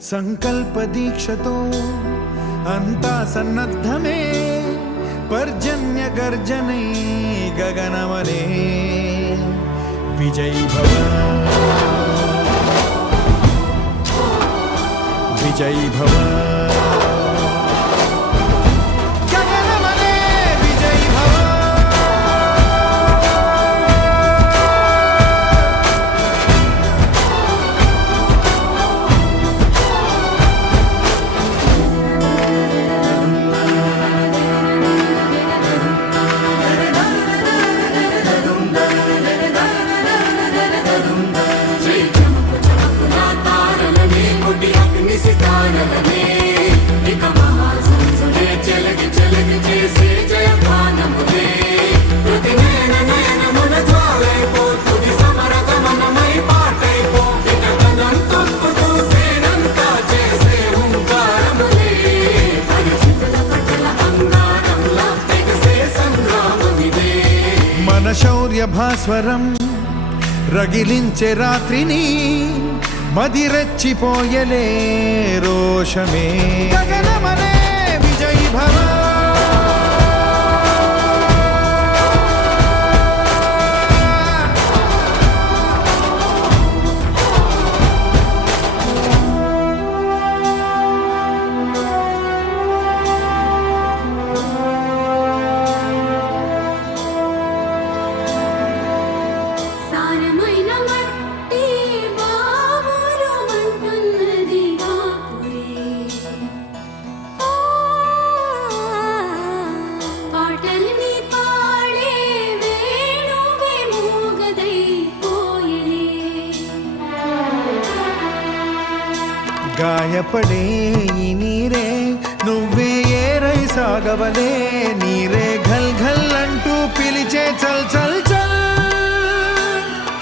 సంకల్ప దీక్షతో అంతా సన్నద్ధమే పర్జన్య గర్జనై గగనమనే విజయీ భవ విజయీ భవ శౌర్య భాస్వరం రగిలించే రాత్రిని మదిరెచ్చిపోయలే రోషమే గగనమనే విజయీ భవ గాయపడే ఈ నీరే నువ్వే ఏరై సాగవలే నీరే ఘల్ ఘల్ అంటూ పిలిచే చల్ చల్ చల్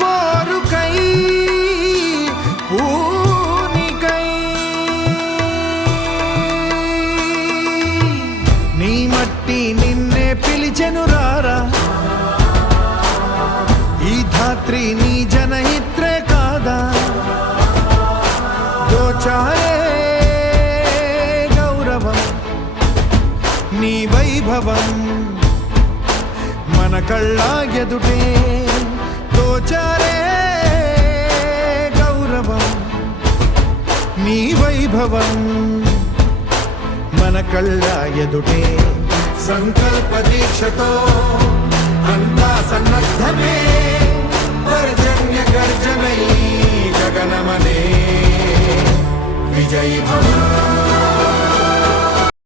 పోరుకై పూనికై నీ మట్టి నిన్నే పిలిచెను రారా ఈ ధాత్రి నీ జనహిత్రే కాదా దోచారే గౌరవం నీ వైభవం మన కళ్ళ ఎదుటే దోచారే గౌరవం నీ వైభవం మన కళ్ళ ఎదుటే సంకల్ప దీక్షతో అంతా సన్నద్ధమే పర్జన్య గర్జనై గగనమనే విజయీ భవ